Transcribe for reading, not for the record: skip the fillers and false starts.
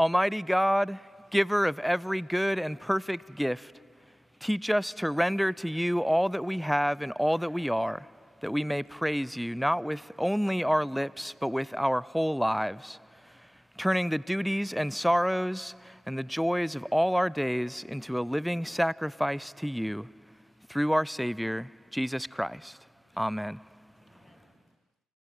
Almighty God, giver of every good and perfect gift, teach us to render to you all that we have and all that we are, that we may praise you, not with only our lips, but with our whole lives, turning the duties and sorrows and the joys of all our days into a living sacrifice to you, through our Savior, Jesus Christ. Amen.